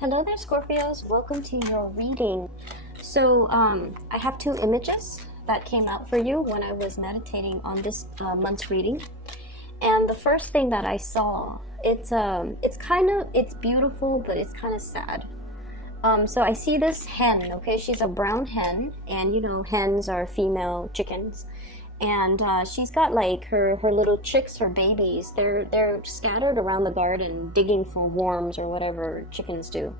Hello there, Scorpios. Welcome to your reading. So, I have two images that came out for you when I was meditating on this month's reading. And the first thing that I saw, it's beautiful, but it's kind of sad. So I see this hen, okay? She's a brown hen, and you know, hens are female chickens. And she's got like her little chicks, her babies. They're scattered around the garden, digging for worms or whatever chickens do.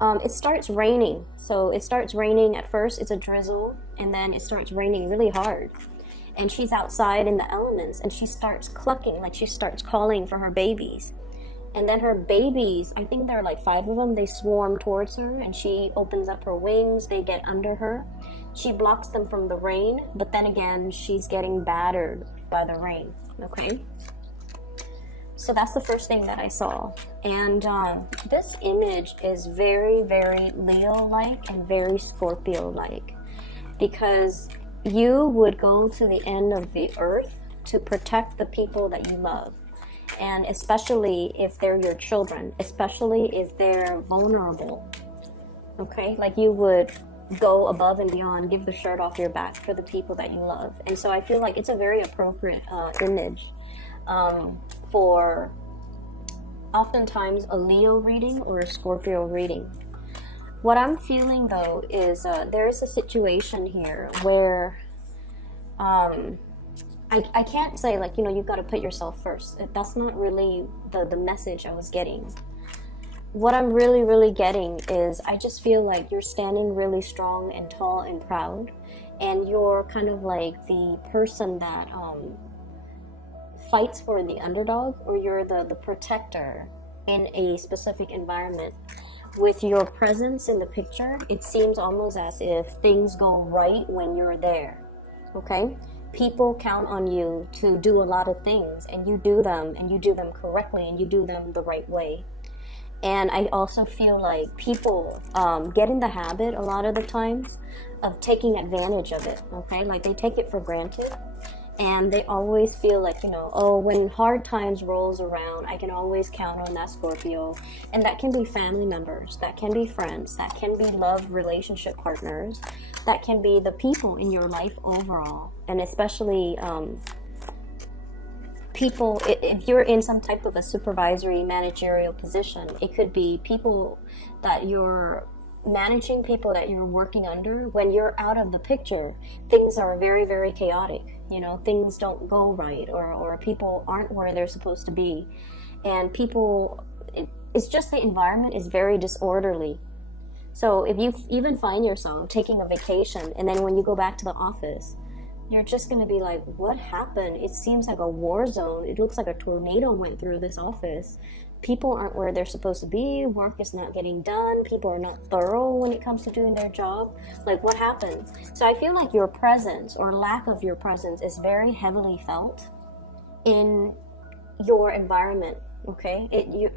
It starts raining. So it starts raining. At first, it's a drizzle, and then it starts raining really hard. And she's outside in the elements, and she starts clucking, like she starts calling for her babies. And then her babies, I think there are like 5 of them, they swarm towards her, and she opens up her wings, they get under her. She blocks them from the rain, but then again, she's getting battered by the rain, okay? So that's the first thing that I saw. And this image is very, very Leo-like and very Scorpio-like, because you would go to the end of the earth to protect the people that you love. And especially if they're your children, especially if they're vulnerable, okay? Like you would go above and beyond, give the shirt off your back for the people that you love. And so I feel like it's a very appropriate image for oftentimes a Leo reading or a Scorpio reading. What I'm feeling though is there's a situation here where I can't say like, you know, you've got to put yourself first. That's not really the message I was getting. What I'm really getting is I just feel like you're standing really strong and tall and proud, and you're kind of like the person that fights for the underdog, or you're the protector in a specific environment. With your presence in the picture, it seems almost as if things go right when you're there, okay? People count on you to do a lot of things, and you do them correctly, and you do them the right way. And I also feel like people get in the habit a lot of the times of taking advantage of it, okay? Like they take it for granted, and they always feel like, you know, oh, when hard times rolls around, I can always count on that Scorpio. And that can be family members, that can be friends, that can be love relationship partners, that can be the people in your life overall. And especially people, if you're in some type of a supervisory managerial position, it could be people that you're managing, people that you're working under. When you're out of the picture, things are very chaotic. You know, things don't go right, or people aren't where they're supposed to be. And people, it's just the environment is very disorderly. So if you even find yourself taking a vacation, and then when you go back to the office, you're just going to be like, what happened? It seems like a war zone. It looks like a tornado went through this office. People aren't where they're supposed to be. Work is not getting done. People are not thorough when it comes to doing their job. Like, what happened? So I feel like your presence or lack of your presence is very heavily felt in your environment, okay?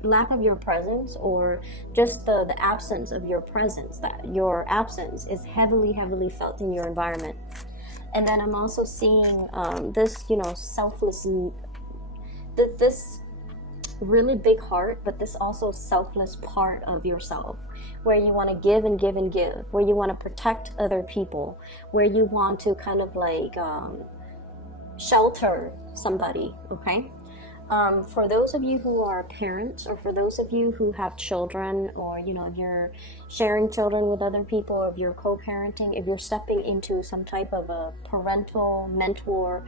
Lack of your presence, or just the absence of your presence, that your absence is heavily felt in your environment. And then I'm also seeing this, you know, selfless, this really big heart, but this also selfless part of yourself, where you want to give and give and give, where you want to protect other people, where you want to kind of like shelter somebody, okay? For those of you who are parents, or for those of you who have children, or, you know, if you're sharing children with other people, or if you're co-parenting, if you're stepping into some type of a parental mentor,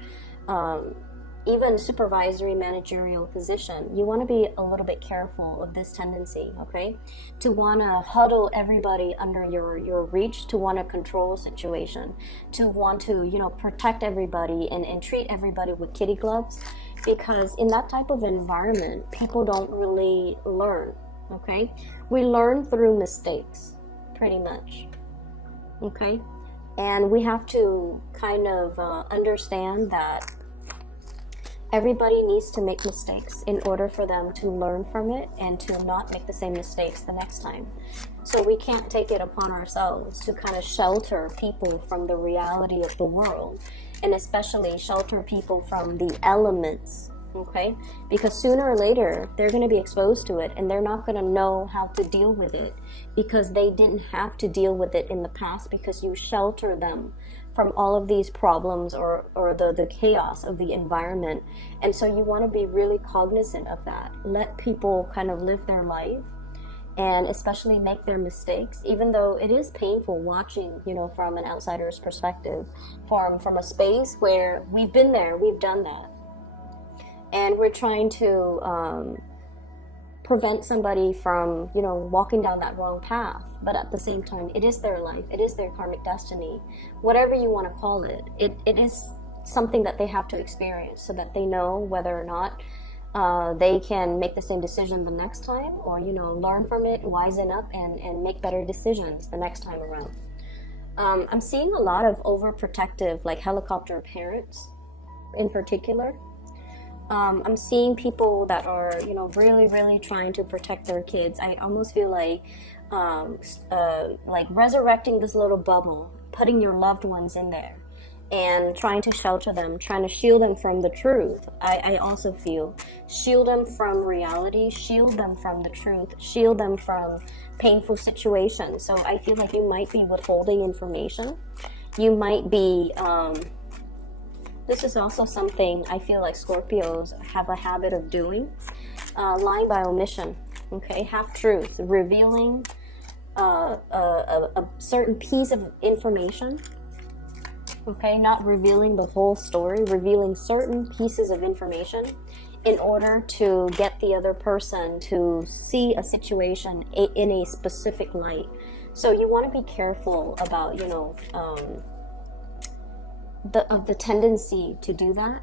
even supervisory managerial position, you want to be a little bit careful of this tendency, okay? To want to huddle everybody under your reach, to want to control a situation, to want to, you know, protect everybody and treat everybody with kitty gloves. Because in that type of environment, people don't really learn, okay? We learn through mistakes, pretty much, okay? And we have to kind of understand that everybody needs to make mistakes in order for them to learn from it and to not make the same mistakes the next time. So we can't take it upon ourselves to kind of shelter people from the reality of the world, and especially shelter people from the elements okay? Because sooner or later, they're going to be exposed to it, and they're not going to know how to deal with it because they didn't have to deal with it in the past, because you shelter them from all of these problems or the chaos of the environment. And so you want to be really cognizant of that. Let people kind of live their life, and especially make their mistakes, even though it is painful watching, you know, from an outsider's perspective, from a space where we've been there, we've done that. And we're trying to prevent somebody from, you know, walking down that wrong path. But at the same time, it is their life. It is their karmic destiny. Whatever you want to call it, it is something that they have to experience so that they know whether or not they can make the same decision the next time, or, you know, learn from it, wisen up, and make better decisions the next time around. I'm seeing a lot of overprotective, like helicopter parents in particular. I'm seeing people that are, you know, really, really trying to protect their kids. I almost feel like resurrecting this little bubble, putting your loved ones in there, and trying to shelter them, trying to shield them from the truth. I also feel shield them from reality, shield them from the truth, shield them from painful situations. So I feel like you might be withholding information. You might be this is also something I feel like Scorpios have a habit of doing, lying by omission, okay? Half-truth, revealing a certain piece of information, okay? Not revealing the whole story, revealing certain pieces of information in order to get the other person to see a situation in a specific light. So you want to be careful about, you know, the tendency to do that,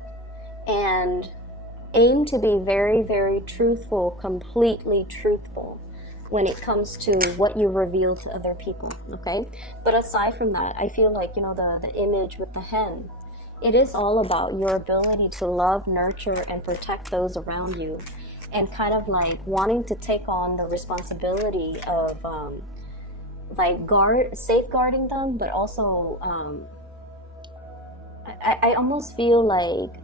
and aim to be very, very truthful, completely truthful when it comes to what you reveal to other people, okay? But aside from that, I feel like, you know, the image with the hen, it is all about your ability to love, nurture, and protect those around you, and kind of like wanting to take on the responsibility of like safeguarding them, but also I almost feel like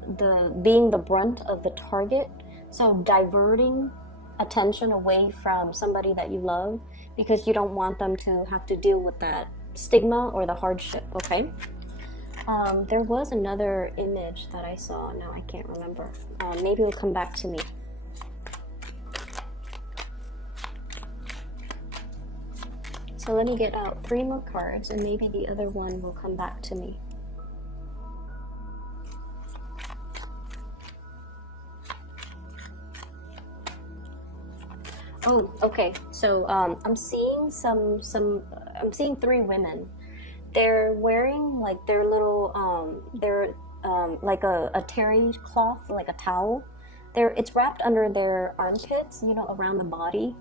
being the brunt of the target, so diverting attention away from somebody that you love because you don't want them to have to deal with that stigma or the hardship, okay? There was another image that I saw, now I can't remember. Maybe it'll come back to me. So let me get out 3 more cards, and maybe the other one will come back to me. Oh, okay. So I'm seeing I'm seeing 3 women. They're wearing like their little like a terry cloth, like a towel. It's wrapped under their armpits, you know, around the body,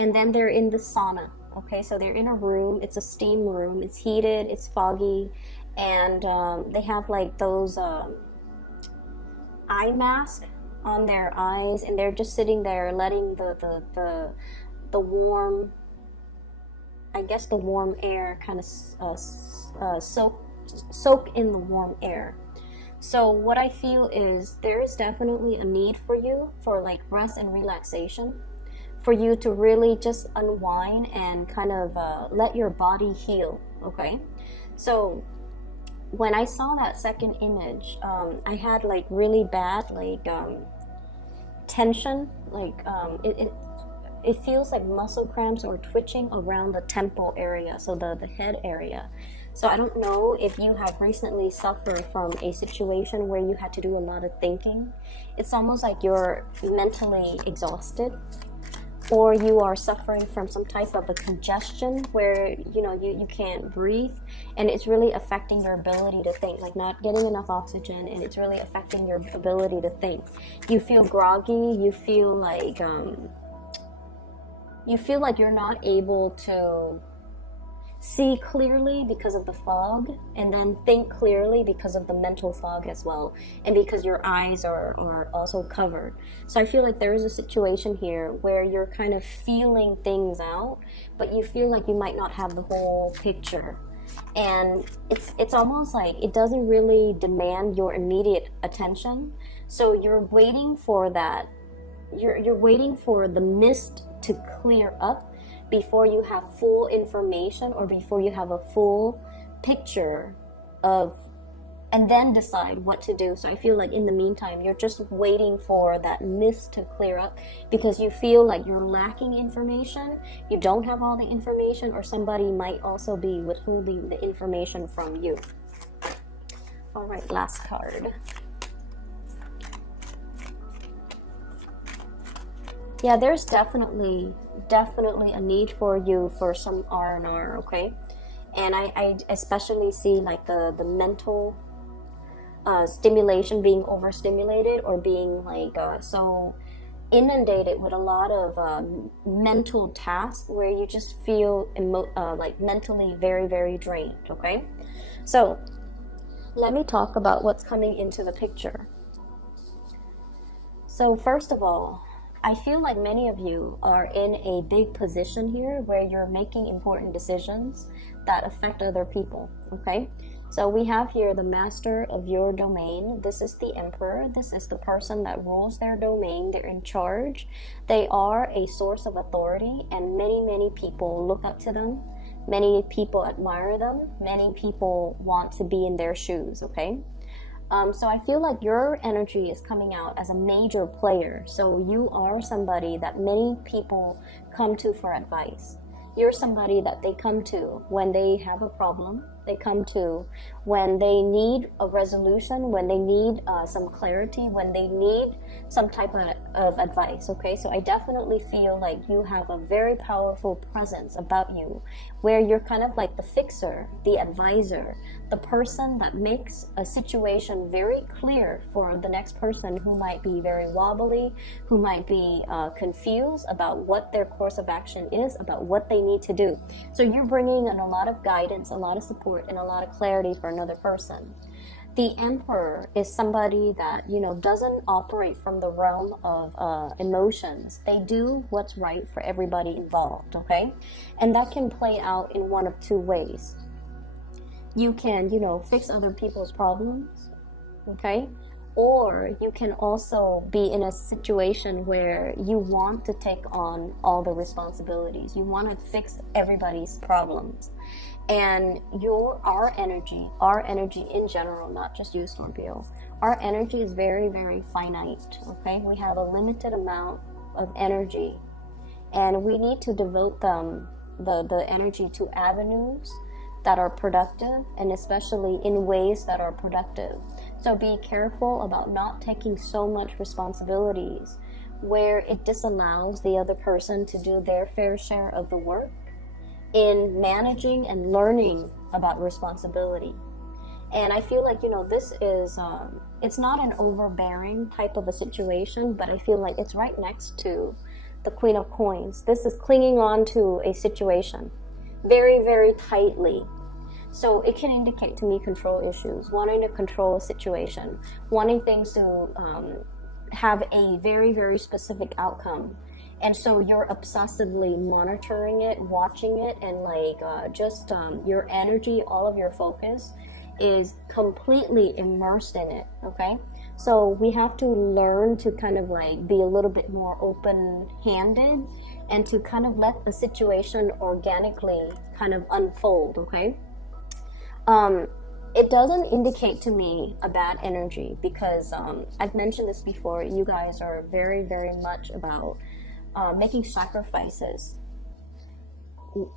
and then they're in the sauna. Okay, so they're in a room. It's a steam room. It's heated. It's foggy, and they have like those eye masks on their eyes, and they're just sitting there letting the warm, I guess the warm air kind of soak in the warm air. So what I feel is there is definitely a need for you for like rest and relaxation, for you to really just unwind and kind of let your body heal, okay? So when I saw that second image, I had like really bad like tension, like it feels like muscle cramps or twitching around the temple area, so the head area. So I don't know if you have recently suffered from a situation where you had to do a lot of thinking. It's almost like you're mentally exhausted, or you are suffering from some type of a congestion where, you know, you can't breathe, and it's really affecting your ability to think, like not getting enough oxygen, and it's really affecting your ability to think. You feel groggy, you feel like you're not able to see clearly because of the fog, and then think clearly because of the mental fog as well, and because your eyes are also covered. So I feel like there is a situation here where you're kind of feeling things out, but you feel like you might not have the whole picture, and it's almost like it doesn't really demand your immediate attention. So you're waiting for that. You're waiting for the mist to clear up before you have full information, or before you have a full picture of, and then decide what to do. So I feel like in the meantime, you're just waiting for that mist to clear up because you feel like you're lacking information. You don't have all the information, or somebody might also be withholding the information from you. All right, last card. Yeah, there's definitely a need for you for some R&R, okay? And I especially see like the mental stimulation, being overstimulated, or being like so inundated with a lot of mental tasks where you just feel like mentally very, very drained, okay? So let me talk about what's coming into the picture. So first of all, I feel like many of you are in a big position here where you're making important decisions that affect other people, okay? So we have here the master of your domain. This is the emperor. This is the person that rules their domain. They're in charge. They are a source of authority, and many people look up to them. Many people admire them. Many people want to be in their shoes, okay? So I feel like your energy is coming out as a major player. So you are somebody that many people come to for advice. You're somebody that they come to when they have a problem. They come to when they need a resolution, when they need some clarity, when they need some type of advice, okay? So I definitely feel like you have a very powerful presence about you, where you're kind of like the fixer, the advisor, the person that makes a situation very clear for the next person who might be very wobbly, who might be confused about what their course of action is, about what they need to do. So you're bringing in a lot of guidance, a lot of support, and a lot of clarity for another person. The emperor is somebody that, doesn't operate from the realm of emotions. They do what's right for everybody involved, okay? And that can play out in one of two ways. You can, fix other people's problems, okay? Or you can also be in a situation where you want to take on all the responsibilities. You want to fix everybody's problems. And our energy in general, not just you, Scorpio, our energy is very, very finite, okay? We have a limited amount of energy, and we need to devote the energy to avenues that are productive, and especially in ways that are productive. So be careful about not taking so much responsibilities where it disallows the other person to do their fair share of the work in managing and learning about responsibility. And I feel like, this is, it's not an overbearing type of a situation, but I feel like it's right next to the Queen of Coins. This is clinging on to a situation very, very tightly. So it can indicate to me control issues, wanting to control a situation, wanting things to have a very, very specific outcome. And so you're obsessively monitoring it, watching it, and your energy, all of your focus is completely immersed in it, okay? So we have to learn to kind of be a little bit more open-handed and to kind of let the situation organically kind of unfold, okay? It doesn't indicate to me a bad energy because I've mentioned this before. You guys are very, very much about making sacrifices,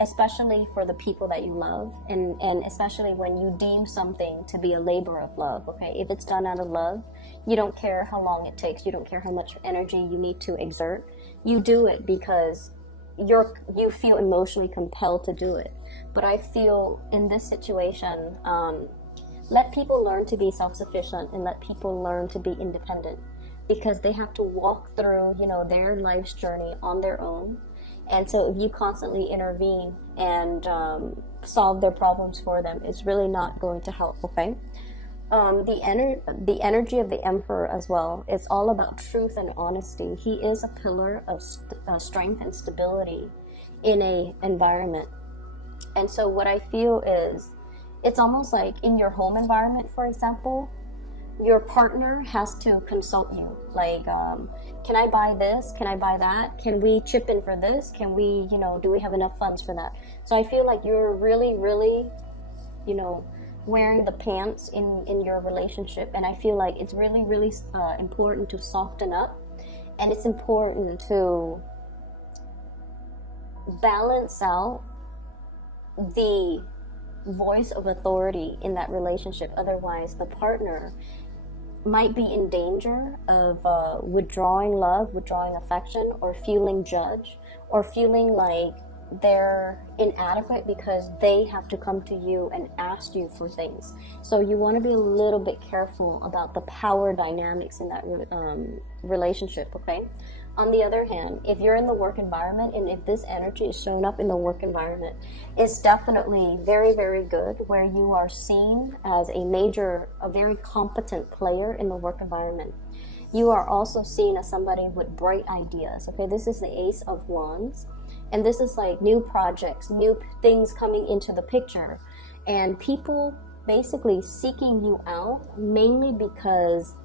especially for the people that you love, and especially when you deem something to be a labor of love, okay? If it's done out of love, you don't care how long it takes, you don't care how much energy you need to exert. You do it because you feel emotionally compelled to do it. But I feel in this situation, let people learn to be self-sufficient and let people learn to be independent, because they have to walk through, their life's journey on their own. And so if you constantly intervene and solve their problems for them, it's really not going to help, okay? The energy of the emperor as well, it's all about truth and honesty. He is a pillar of strength and stability in a environment. And so what I feel is, it's almost like in your home environment, for example, your partner has to consult you, like, can I buy this, can I buy that, can we chip in for this, can we, do we have enough funds for that? So I feel like you're really, really, wearing the pants in your relationship, and I feel like it's really, really important to soften up, and it's important to balance out the voice of authority in that relationship. Otherwise, the partner might be in danger of withdrawing love, withdrawing affection, or feeling judged, or feeling like they're inadequate because they have to come to you and ask you for things. So you want to be a little bit careful about the power dynamics in that relationship, okay? On the other hand, if you're in the work environment, and if this energy is shown up in the work environment, it's definitely very, very good, where you are seen as a very competent player in the work environment. You are also seen as somebody with bright ideas, okay? This is the Ace of Wands, and this is like new projects, new things coming into the picture, and people basically seeking you out mainly because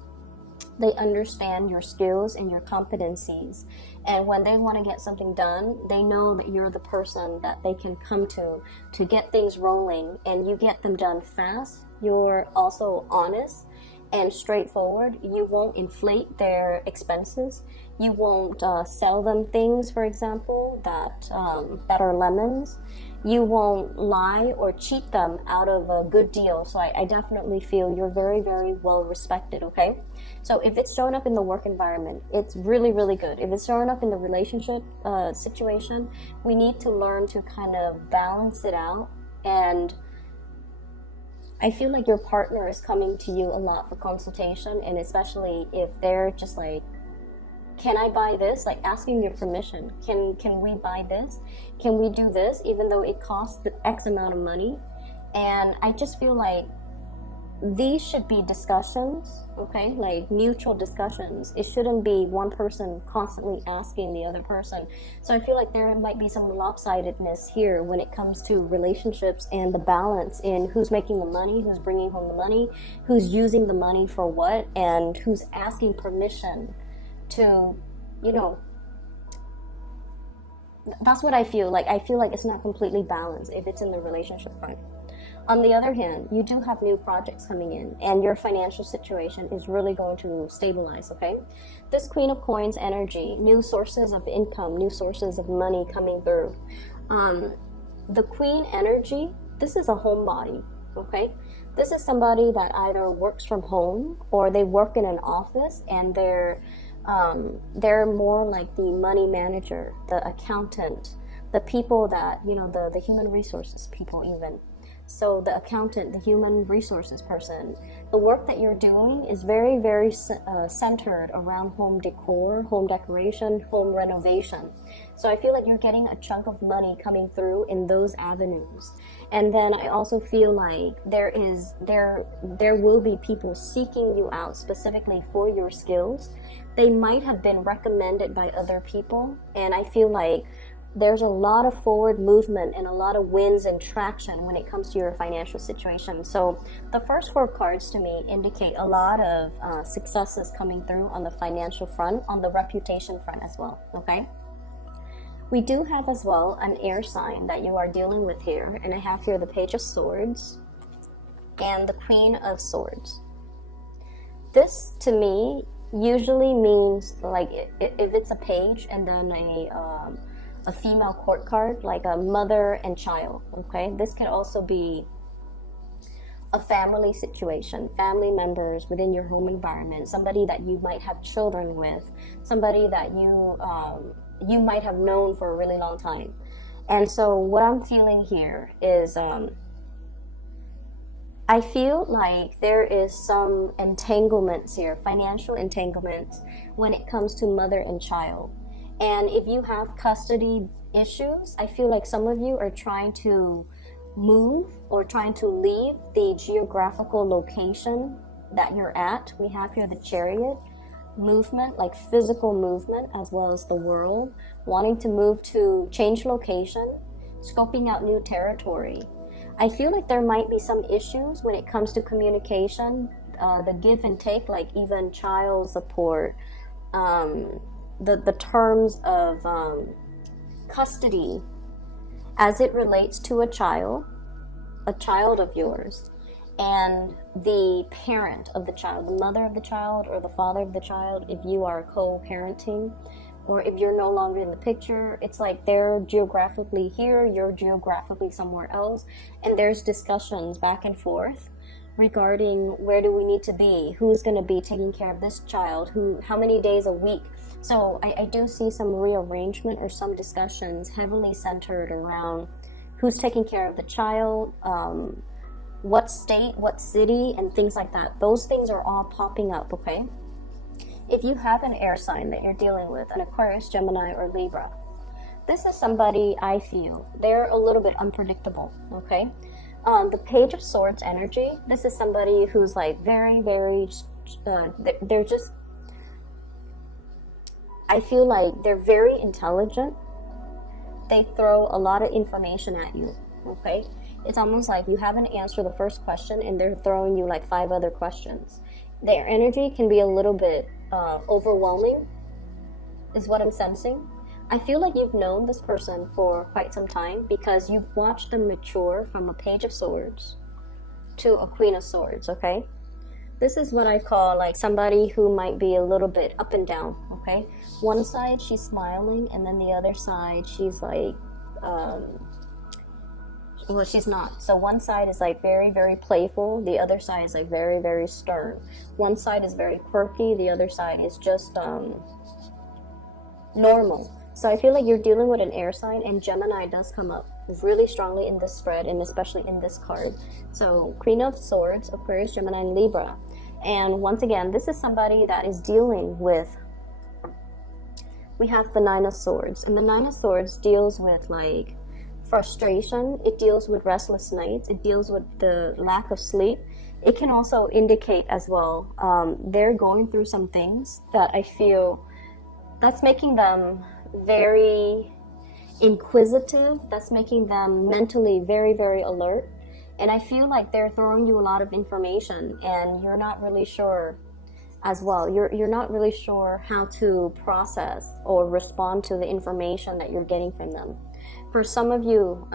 they understand your skills and your competencies. And when they want to get something done, they know that you're the person that they can come to get things rolling, and you get them done fast. You're also honest and straightforward. You won't inflate their expenses. You won't sell them things, for example, that are lemons. You won't lie or cheat them out of a good deal. So I definitely feel you're very, very well respected, okay? So if it's showing up in the work environment, it's really, really good. If it's showing up in the relationship situation, we need to learn to kind of balance it out. And I feel like your partner is coming to you a lot for consultation, and especially if they're just like, can I buy this? Like asking your permission. Can we buy this? Can we do this? Even though it costs X amount of money. And I just feel like these should be discussions, okay? Like mutual discussions. It shouldn't be one person constantly asking the other person. So I feel like there might be some lopsidedness here when it comes to relationships and the balance in who's making the money, who's bringing home the money, who's using the money for what, and who's asking permission to, that's what I feel like. I feel like it's not completely balanced if it's in the relationship front. On the other hand, you do have new projects coming in, and your financial situation is really going to stabilize, okay? This Queen of Coins energy, new sources of income, new sources of money coming through. The Queen energy, this is a homebody, okay? This is somebody that either works from home or they work in an office, and they're more like the money manager, the accountant, the people that, the human resources people even. So the accountant, the human resources person, the work that you're doing is very, very centered around home decor, home decoration, home renovation. So I feel like you're getting a chunk of money coming through in those avenues. And then I also feel like there will be people seeking you out specifically for your skills. They might have been recommended by other people, and I feel like there's a lot of forward movement and a lot of wins and traction when it comes to your financial situation. So the first 4 cards to me indicate a lot of successes coming through on the financial front, on the reputation front as well, okay? We do have as well an air sign that you are dealing with here, and I have here the Page of Swords and the Queen of Swords. This to me usually means, like, if it's a page and then a female court card, like a mother and child, okay? This could also be a family situation, family members within your home environment, somebody that you might have children with, somebody that you might have known for a really long time. And so what I'm feeling here is I feel like there is some entanglements here, financial entanglements, when it comes to mother and child. And if you have custody issues, I feel like some of you are trying to move or trying to leave the geographical location that you're at. We have here the Chariot, movement, like physical movement, as well as the World, wanting to move to change location, scoping out new territory. I feel like there might be some issues when it comes to communication the give and take, like even child support, the terms of custody as it relates to a child of yours, and the parent of the child, the mother of the child or the father of the child, if you are co-parenting, or if you're no longer in the picture. It's like they're geographically here, you're geographically somewhere else, and there's discussions back and forth regarding where do we need to be, who's going to be taking care of this child, how many days a week. So I do see some rearrangement or some discussions heavily centered around who's taking care of the child, what state, what city, and things like that. Those things are all popping up, okay? If you have an air sign that you're dealing with, an Aquarius, Gemini, or Libra, this is somebody, I feel, they're a little bit unpredictable, okay? The Page of Swords energy, this is somebody who's like very, very, they're just, I feel like they're very intelligent. They throw a lot of information at you, okay? It's almost like you haven't answered the first question and they're throwing you like 5 other questions. Their energy can be a little bit overwhelming, is what I'm sensing. I feel like you've known this person for quite some time because you've watched them mature from a Page of Swords to a Queen of Swords, okay? This is what I call like somebody who might be a little bit up and down, okay? One side she's smiling, and then the other side she's like, well, she's not. So one side is like very, very playful. The other side is like very, very stern. One side is very quirky. The other side is just normal. So I feel like you're dealing with an air sign, and Gemini does come up really strongly in this spread, and especially in this card. So Queen of Swords, Aquarius, Gemini, and Libra. And once again, this is somebody that is dealing with, we have the Nine of Swords. And the Nine of Swords deals with like frustration. It deals with restless nights. It deals with the lack of sleep. It can also indicate as well, they're going through some things that I feel that's making them very inquisitive. That's making them mentally very, very alert. And I feel like they're throwing you a lot of information and you're not really sure as well. You're not really sure how to process or respond to the information that you're getting from them. For some of you,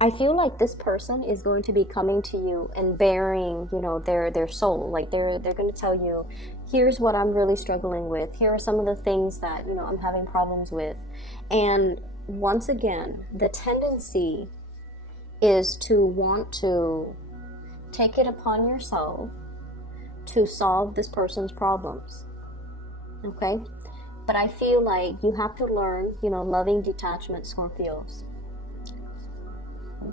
I feel like this person is going to be coming to you and bearing, you know, their soul. Like they're going to tell you, here's what I'm really struggling with. Here are some of the things that, you know, I'm having problems with. And once again, the tendency is to want to take it upon yourself to solve this person's problems. Okay? But I feel like you have to learn, you know, loving detachment, Scorpios.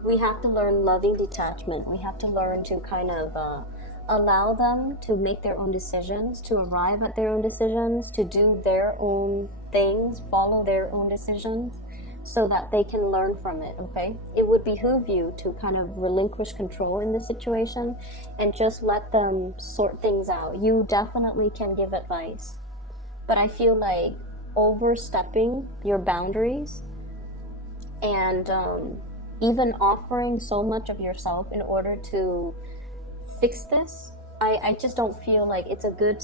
We have to learn loving detachment. We have to learn to kind of allow them to make their own decisions, to arrive at their own decisions, to do their own things, follow their own decisions, so that they can learn from it, okay? It would behoove you to kind of relinquish control in this situation and just let them sort things out. You definitely can give advice, but I feel like overstepping your boundaries and even offering so much of yourself in order to fix this, I just don't feel like it's a good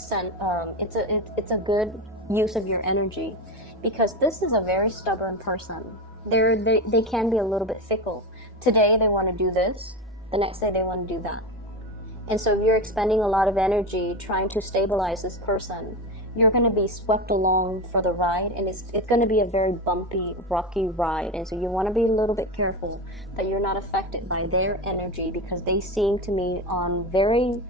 it's a good use of your energy, because this is a very stubborn person. They can be a little bit fickle. Today they want to do this, the next day they want to do that. And so if you're expending a lot of energy trying to stabilize this person, you're going to be swept along for the ride, and it's going to be a very bumpy, rocky ride. And so you want to be a little bit careful that you're not affected by their energy, because they seem to me on very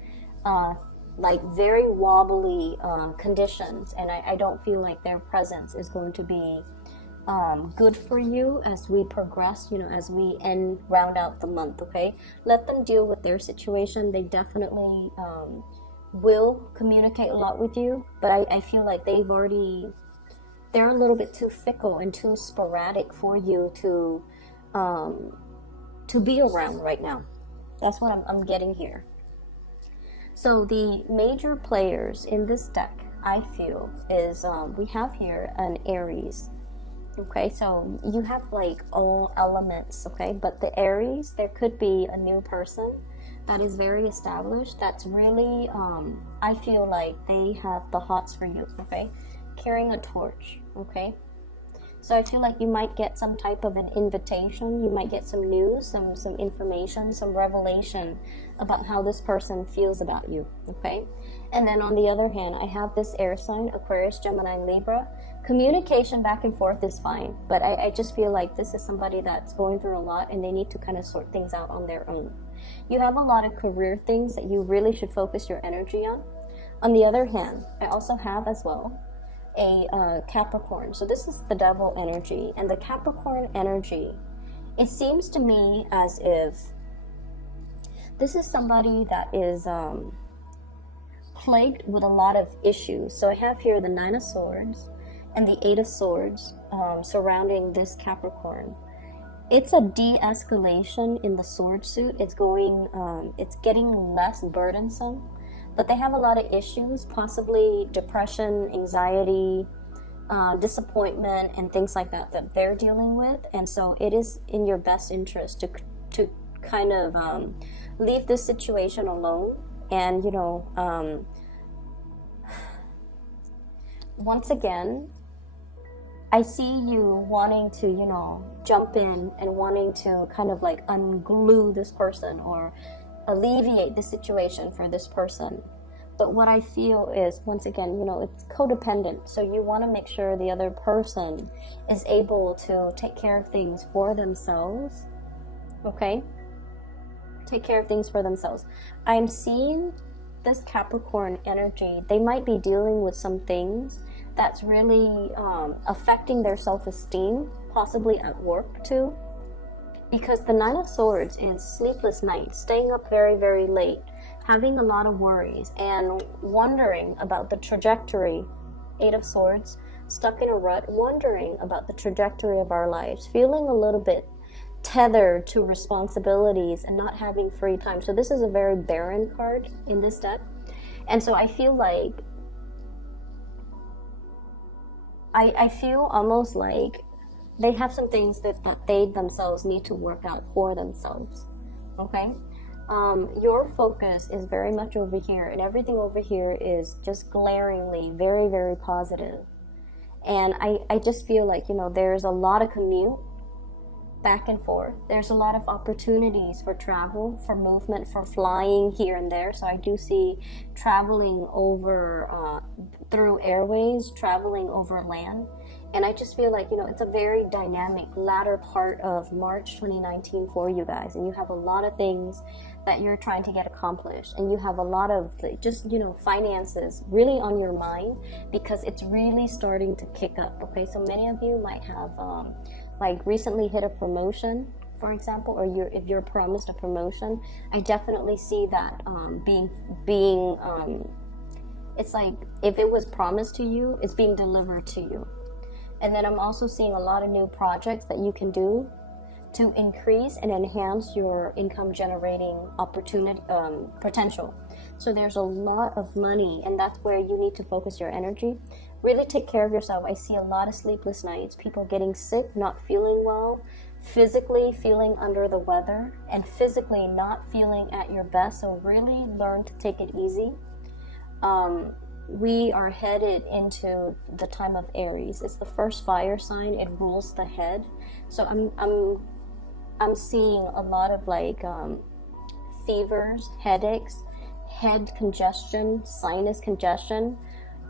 very wobbly conditions, and I don't feel like their presence is going to be good for you as we progress, you know, as we round out the month, okay? Let them deal with their situation. They definitely will communicate a lot with you, but I feel like they're a little bit too fickle and too sporadic for you to be around right now. That's what I'm getting here. So the major players in this deck, I feel, is we have here an Aries. Okay, so you have like all elements, okay? But the Aries, there could be a new person that is very established, that's really, I feel like they have the hots for you, okay? Carrying a torch, okay? So I feel like you might get some type of an invitation, you might get some news, some information, some revelation about how this person feels about you, okay? And then on the other hand, I have this air sign, Aquarius, Gemini, and Libra. Communication back and forth is fine, but I just feel like this is somebody that's going through a lot and they need to kind of sort things out on their own. You have a lot of career things that you really should focus your energy on. On the other hand, I also have as well a Capricorn. So this is the devil energy, and the Capricorn energy, it seems to me as if this is somebody that is plagued with a lot of issues. So I have here the Nine of Swords and the Eight of Swords surrounding this Capricorn. It's a de-escalation in the sword suit. It's going, it's getting less burdensome, but they have a lot of issues, possibly depression, anxiety, disappointment, and things like that that they're dealing with. And so it is in your best interest to kind of leave this situation alone. And, you know, once again, I see you wanting to, you know, jump in and wanting to kind of like unglue this person or alleviate the situation for this person. But what I feel is, once again, you know, it's codependent. So you want to make sure the other person is able to take care of things for themselves. Okay? Take care of things for themselves. I'm seeing this Capricorn energy. They might be dealing with some things that's really affecting their self-esteem, possibly at work too. Because the Nine of Swords is sleepless nights, staying up very, very late, having a lot of worries, and wondering about the trajectory. Eight of Swords, stuck in a rut, wondering about the trajectory of our lives, feeling a little bit tethered to responsibilities and not having free time. So this is a very barren card in this deck. And so I feel like, I feel almost like they have some things that they themselves need to work out for themselves, okay? Your focus is very much over here, and everything over here is just glaringly very, very positive. And I just feel like, you know, there's a lot of commute back and forth. There's a lot of opportunities for travel, for movement, for flying here and there. So I do see traveling over through airways, traveling over land. And I just feel like, you know, it's a very dynamic latter part of March 2019 for you guys. And you have a lot of things that you're trying to get accomplished. And you have a lot of just, you know, finances really on your mind because it's really starting to kick up. Okay, so many of you might have like recently hit a promotion, for example, or if you're promised a promotion. I definitely see that being it's like if it was promised to you, it's being delivered to you. And then I'm also seeing a lot of new projects that you can do to increase and enhance your income generating opportunity potential. So there's a lot of money, and that's where you need to focus your energy. Really take care of yourself. I see a lot of sleepless nights, people getting sick, not feeling well, physically feeling under the weather, and physically not feeling at your best. So really learn to take it easy. We are headed into the time of Aries. It's the first fire sign. It rules the head. So I'm seeing a lot of like fevers, headaches, head congestion, sinus congestion,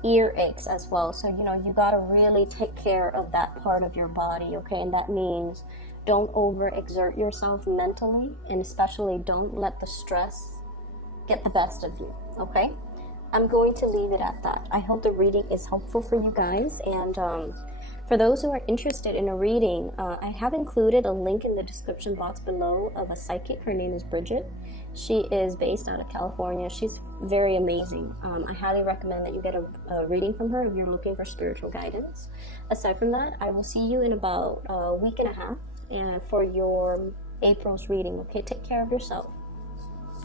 ear aches as well. So, you know, you got to really take care of that part of your body, okay? And that means don't overexert yourself mentally, and especially don't let the stress get the best of you, okay? I'm going to leave it at that. I hope the reading is helpful for you guys. And for those who are interested in a reading, I have included a link in the description box below of a psychic. Her name is Bridget. She is based out of California. She's very amazing. I highly recommend that you get a reading from her if you're looking for spiritual guidance. Aside from that, I will see you in about a week and a half for your April's reading. Okay, take care of yourself.